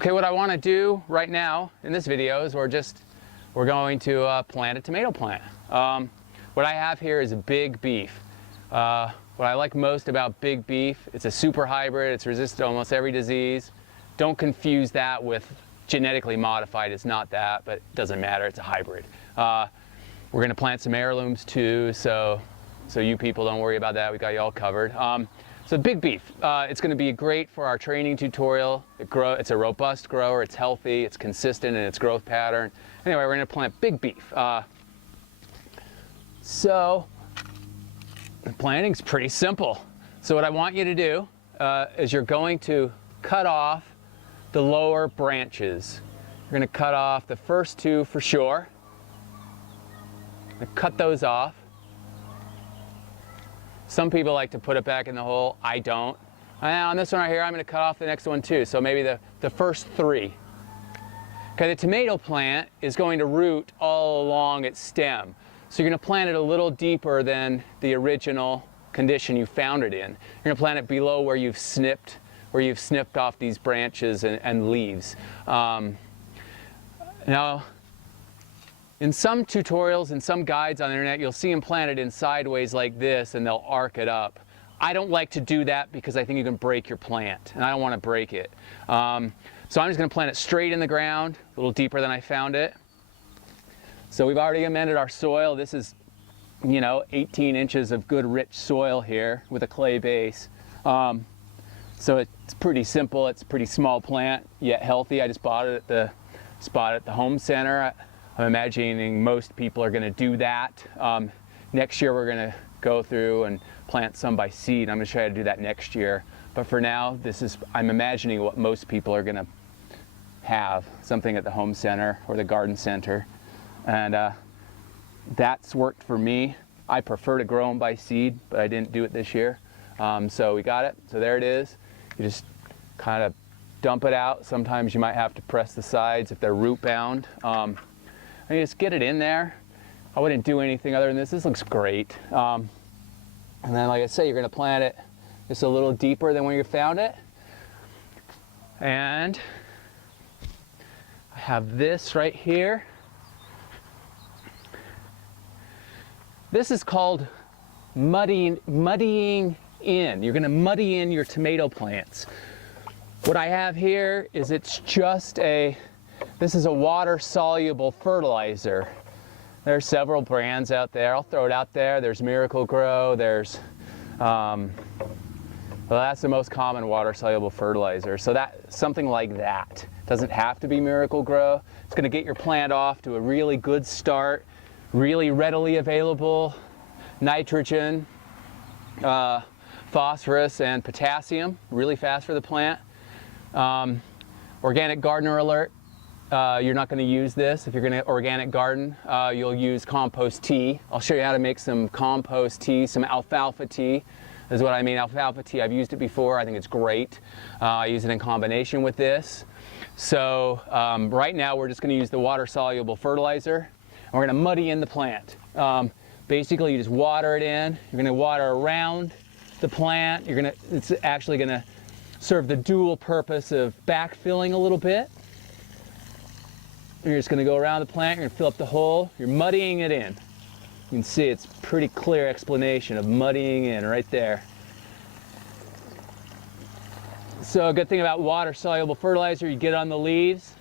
Okay, what I want to do right now in this video is we're going to plant a tomato plant. What I have here is a Big Beef. What I like most about Big Beef, it's a super hybrid, it's resistant to almost every disease. Don't confuse that with genetically modified. It's not that, but it doesn't matter, it's a hybrid. We're going to plant some heirlooms too, so you people don't worry about that, we got you all covered. So Big Beef, it's going to be great for our training tutorial. It's a robust grower, it's healthy, it's consistent in its growth pattern. Anyway, we're going to plant Big Beef. So the planting's pretty simple. So what I want you to do is you're going to cut off the lower branches. You're going to cut off the first two for sure. Cut those off. Some people like to put it back in the hole. I don't. And on this one right here, I'm going to cut off the next one too. So maybe the first three. Okay, the tomato plant is going to root all along its stem. So you're going to plant it a little deeper than the original condition you found it in. You're going to plant it below where you've snipped off these branches and leaves. Now, in some tutorials and some guides on the internet, you'll see them planted in sideways like this and they'll arc it up. I don't like to do that because I think you can break your plant and I don't want to break it. So I'm just going to plant it straight in the ground, a little deeper than I found it. So we've already amended our soil. This is, 18 inches of good rich soil here with a clay base. So it's pretty simple. It's a pretty small plant, yet healthy. I just bought it at the spot at the home center. I'm imagining most people are going to do that. Next year we're going to go through and plant some by seed. I'm going to try to do that next year. But for now, I'm imagining what most people are going to have, something at the home center or the garden center. And that's worked for me. I prefer to grow them by seed, but I didn't do it this year. So we got it. So there it is. You just kind of dump it out. Sometimes you might have to press the sides if they're root bound. And you just get it in there. I wouldn't do anything other than this. This looks great. And then, like I say, you're going to plant it just a little deeper than where you found it. And I have this right here. This is called muddying in. You're going to muddy in your tomato plants. What I have here is this is a water-soluble fertilizer. There are several brands out there. I'll throw it out there. There's Miracle-Gro. There's, well, that's the most common water-soluble fertilizer. So something like that. Doesn't have to be Miracle-Gro. It's going to get your plant off to a really good start. Really readily available nitrogen, phosphorus, and potassium. Really fast for the plant. Organic gardener alert. You're not going to use this. If you're going to organic garden, you'll use compost tea. I'll show you how to make some compost tea, some alfalfa tea is what I mean. Alfalfa tea, I've used it before. I think it's great. I use it in combination with this. So right now we're just going to use the water-soluble fertilizer. And we're going to muddy in the plant. Basically, you just water it in. You're going to water around the plant. It's actually going to serve the dual purpose of backfilling a little bit. You're just going to go around the plant, you're going to fill up the hole, you're muddying it in. You can see it's a pretty clear explanation of muddying in right there. So a good thing about water-soluble fertilizer, you get it on the leaves.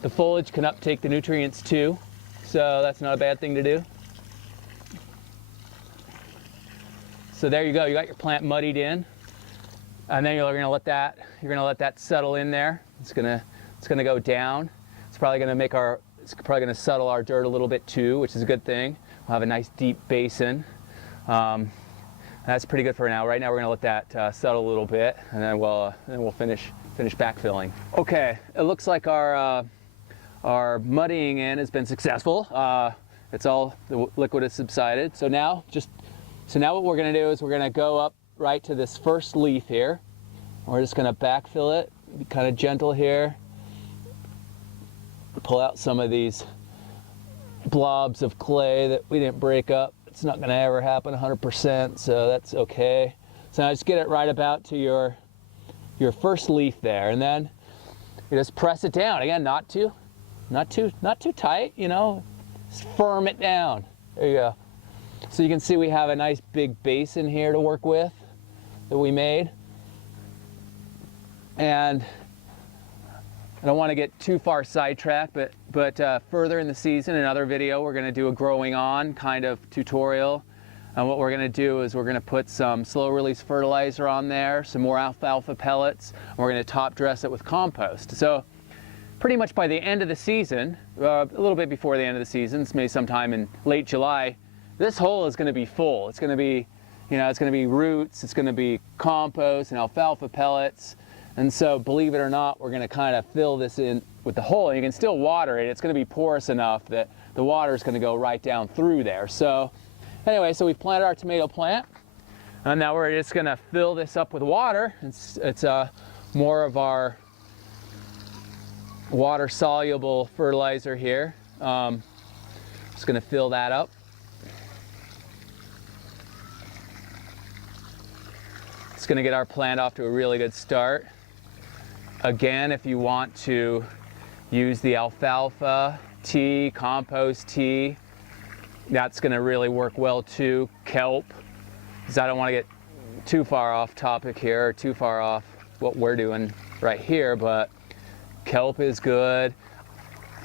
The foliage can uptake the nutrients too, so that's not a bad thing to do. So there you go, you got your plant muddied in. And then you're going to let that settle in there. It's going to go down. It's probably going to settle our dirt a little bit too, which is a good thing. We'll have a nice deep basin. That's pretty good for now. Right now we're going to let that settle a little bit, and then we'll finish backfilling. Okay, it looks like our muddying in has been successful. The liquid has subsided. So now what we're going to do is we're going to go up right to this first leaf here. We're just going to backfill it, be kind of gentle here. Pull out some of these blobs of clay that we didn't break up. It's not going to ever happen 100%, so that's okay. So now just get it right about to your first leaf there, and then You just press it down. Again, not too tight, you know, just firm it down. There you go. So you can see we have a nice big basin here to work with that we made. And I don't want to get too far sidetracked, but further in the season, another video, we're going to do a growing on kind of tutorial. And what we're going to do is we're going to put some slow release fertilizer on there, some more alfalfa pellets, and we're going to top dress it with compost. So pretty much by the end of the season, a little bit before the end of the season, maybe sometime in late July, this hole is going to be full. It's going to be, you know, it's going to be roots, it's going to be compost and alfalfa pellets. And so, believe it or not, we're going to kind of fill this in with the hole. And you can still water it. It's going to be porous enough that the water is going to go right down through there. So anyway, so we've planted our tomato plant. And now we're just going to fill this up with water. It's more of our water-soluble fertilizer here. Just going to fill that up. It's going to get our plant off to a really good start. Again, if you want to use the alfalfa tea, compost tea, that's going to really work well too. Kelp, because I don't want to get too far off topic here, or too far off what we're doing right here, but kelp is good.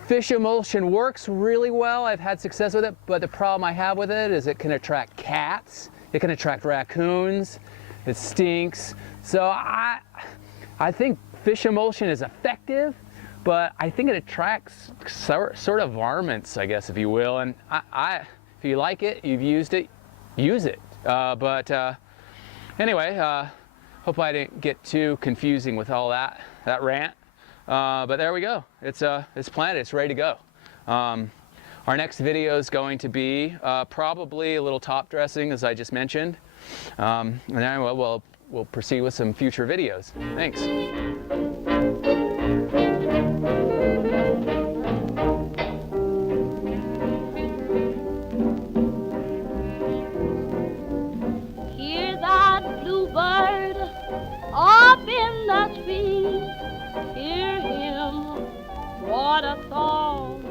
Fish emulsion works really well. I've had success with it, but the problem I have with it is it can attract cats, it can attract raccoons, it stinks. So I think fish emulsion is effective, but I think it attracts sort of varmints, I guess, if you will. And if you like it, you've used it, use it. Anyway, hope I didn't get too confusing with all that rant. But there we go. It's planted. It's ready to go. Our next video is going to be probably a little top dressing, as I just mentioned. And then we'll proceed with some future videos. Thanks. Hear that bluebird up in the tree. Hear him, what a song